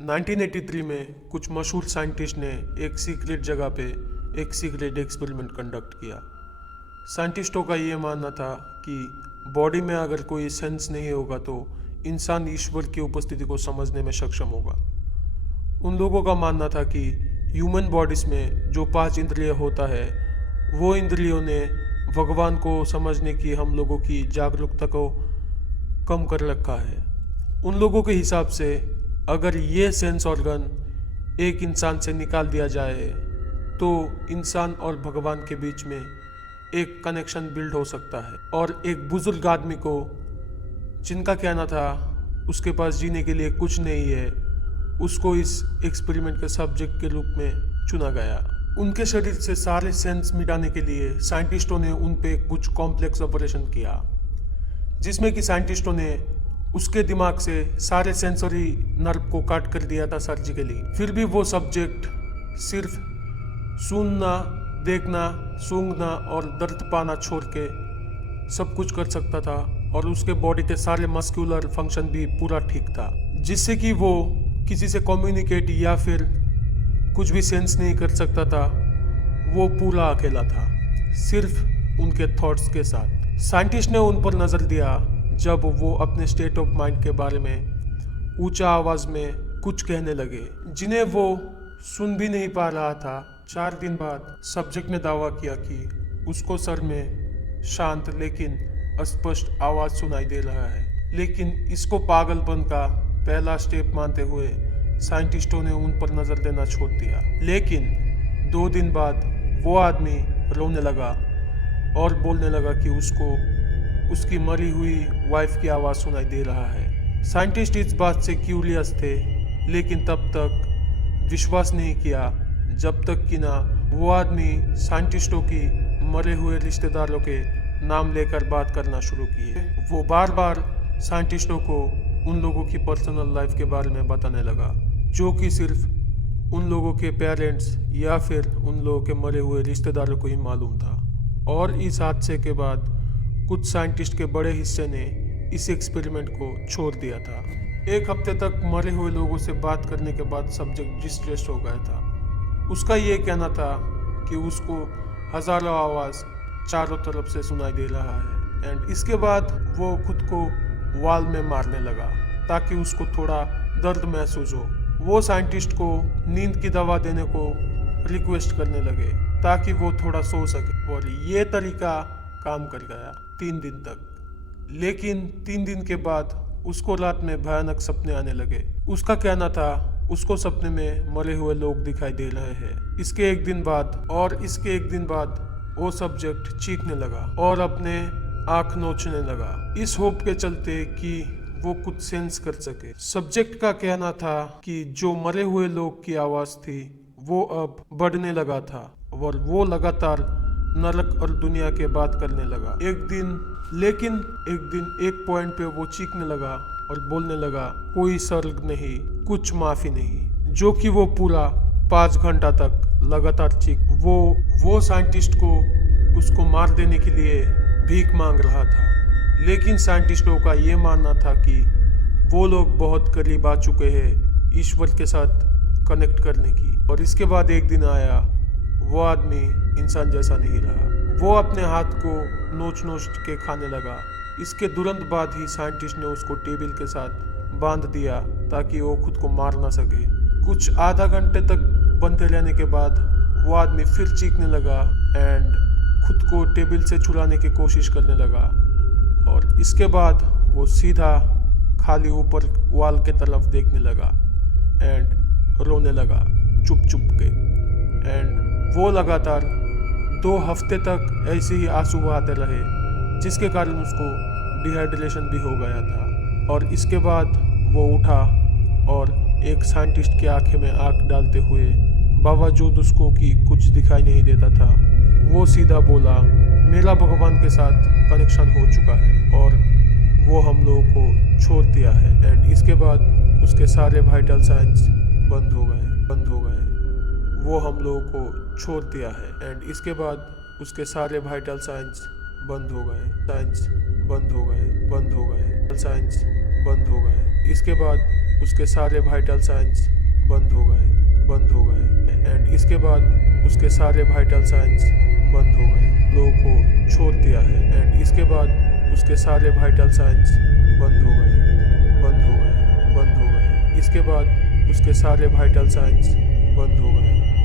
1983 में कुछ मशहूर साइंटिस्ट ने एक सीक्रेट जगह पे एक सीक्रेट एक्सपेरिमेंट कंडक्ट किया। साइंटिस्टों का ये मानना था कि बॉडी में अगर कोई सेंस नहीं होगा तो इंसान ईश्वर की उपस्थिति को समझने में सक्षम होगा। उन लोगों का मानना था कि ह्यूमन बॉडीज में जो 5 इंद्रिय होता है वो इंद्रियों ने भगवान को समझने की हम लोगों की जागरूकता को कम कर रखा है। उन लोगों के हिसाब से अगर ये सेंस ऑर्गन एक इंसान से निकाल दिया जाए तो इंसान और भगवान के बीच में एक कनेक्शन बिल्ड हो सकता है और एक बुजुर्ग आदमी को जिनका कहना था उसके पास जीने के लिए कुछ नहीं है, उसको इस एक्सपेरिमेंट के सब्जेक्ट के रूप में चुना गया। उनके शरीर से सारे सेंस मिटाने के लिए साइंटिस्टों ने उन पे कुछ कॉम्प्लेक्स ऑपरेशन किया, जिसमें कि साइंटिस्टों ने उसके दिमाग से सारे सेंसरी नर्व को काट कर दिया था सर्जिकली। फिर भी वो सब्जेक्ट सिर्फ सुनना, देखना, सूंघना और दर्द पाना छोड़ के सब कुछ कर सकता था और उसके बॉडी के सारे मस्कुलर फंक्शन भी पूरा ठीक था, जिससे कि वो किसी से कम्युनिकेट या फिर कुछ भी सेंस नहीं कर सकता था। वो पूरा अकेला था, सिर्फ उनके थॉट्स के साथ। साइंटिस्ट ने उन पर नज़र दिया जब वो अपने स्टेट ऑफ माइंड के बारे में ऊंचा आवाज़ में कुछ कहने लगे, जिन्हें वो सुन भी नहीं पा रहा था। 4 दिन बाद सब्जेक्ट ने दावा किया कि उसको सर में शांत लेकिन अस्पष्ट आवाज़ सुनाई दे रहा है, लेकिन इसको पागलपन का पहला स्टेप मानते हुए साइंटिस्टों ने उन पर नज़र देना छोड़ दिया। लेकिन 2 दिन बाद वो आदमी रोने लगा और बोलने लगा कि उसको उसकी मरी हुई वाइफ की आवाज़ सुनाई दे रहा है। साइंटिस्ट इस बात से क्यूरियस थे, लेकिन तब तक विश्वास नहीं किया जब तक कि ना वो आदमी साइंटिस्टों की मरे हुए रिश्तेदारों के नाम लेकर बात करना शुरू किए। वो बार बार साइंटिस्टों को उन लोगों की पर्सनल लाइफ के बारे में बताने लगा, जो कि सिर्फ उन लोगों के पेरेंट्स या फिर उन लोगों के मरे हुए रिश्तेदारों को ही मालूम था। और इस हादसे के बाद कुछ साइंटिस्ट के बड़े हिस्से ने इस एक्सपेरिमेंट को छोड़ दिया था। 1 हफ्ते तक मरे हुए लोगों से बात करने के बाद सब्जेक्ट डिस्ट्रेस हो गया था। उसका ये कहना था कि उसको हजारों आवाज़ चारों तरफ से सुनाई दे रहा है। एंड इसके बाद वो खुद को वॉल में मारने लगा ताकि उसको थोड़ा दर्द महसूस हो। वो साइंटिस्ट को नींद की दवा देने को रिक्वेस्ट करने लगे ताकि वो थोड़ा सो सके, और ये तरीका काम कर गया 3 दिन तक। लेकिन 3 दिन के बाद उसको रात में भयानक सपने आने लगे। उसका कहना था उसको सपने में मरे हुए लोग दिखाई दे रहे हैं। इसके एक दिन बाद वो सब्जेक्ट चीखने लगा और अपने आंख नोचने लगा, इस होप के चलते कि वो कुछ सेंस कर सके। सब्जेक्ट का कहना था कि जो मरे हुए लोग की आवाज़ थी वो अब बढ़ने लगा था और वो लगातार नरक और दुनिया के बात करने लगा। एक दिन एक पॉइंट पे वो चीखने लगा और बोलने लगा, कोई स्वर्ग नहीं, कुछ माफी नहीं, जो कि वो पूरा 5 घंटा तक लगातार चीख। वो साइंटिस्ट को उसको मार देने के लिए भीख मांग रहा था, लेकिन साइंटिस्टों का ये मानना था कि वो लोग बहुत करीब आ चुके हैं ईश्वर के साथ कनेक्ट करने की। और इसके बाद एक दिन आया, वो आदमी इंसान जैसा नहीं रहा। वो अपने हाथ को नोच के खाने लगा। इसके तुरंत बाद ही साइंटिस्ट ने उसको टेबल के साथ बांध दिया ताकि वो खुद को मार ना सके। कुछ आधा घंटे तक बंधे रहने के बाद वो आदमी फिर चीखने लगा एंड खुद को टेबल से छुड़ाने की कोशिश करने लगा, और इसके बाद वो सीधा खाली ऊपर वॉल के तरफ देखने लगा एंड रोने लगा चुप के। एंड वो लगातार 2 हफ्ते तक ऐसे ही आंसू बहाते रहे, जिसके कारण उसको डिहाइड्रेशन भी हो गया था। और इसके बाद वो उठा और एक साइंटिस्ट की आंखें में आंख डालते हुए, बावजूद उसको कि कुछ दिखाई नहीं देता था, वो सीधा बोला, मेरा भगवान के साथ कनेक्शन हो चुका है और वो हम लोगों को छोड़ दिया है। एंड इसके बाद उसके सारे वाइटल साइंस बंद हो गए। वो हम लोगों को छोड़ दिया है एंड इसके बाद उसके सारे वाइटल साइंस बंद हो गए। इसके बाद उसके सारे वाइटल साइंस बंद हो गए एंड इसके बाद उसके सारे वाइटल साइंस बंद हो गए, लोगों को छोड़ दिया है एंड इसके बाद उसके सारे वाइटल साइंस बंद हो गए, इसके बाद उसके सारे वाइटल साइंस बंद हो गए।